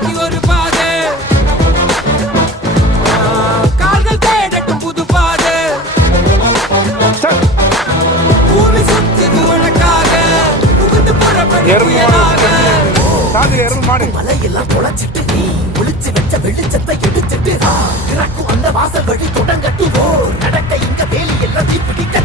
நாளைக்கு ஒரு பாதை கால்கள் தேடட்டும் புது பாதை பூமி சுத்துது உனக்காக புகுந்து புறப்படியாக மலையெல்லாம் தொலைச்சிட்டு நீ ஒளிச்சு வச்ச வெளிச்சத்தை எடுத்துட்டு இறக்கும் அந்த வாசல் வழி தொடங்கட்டு நடக்க இங்க வேலி எல்லாம் தீப்பிடிக்க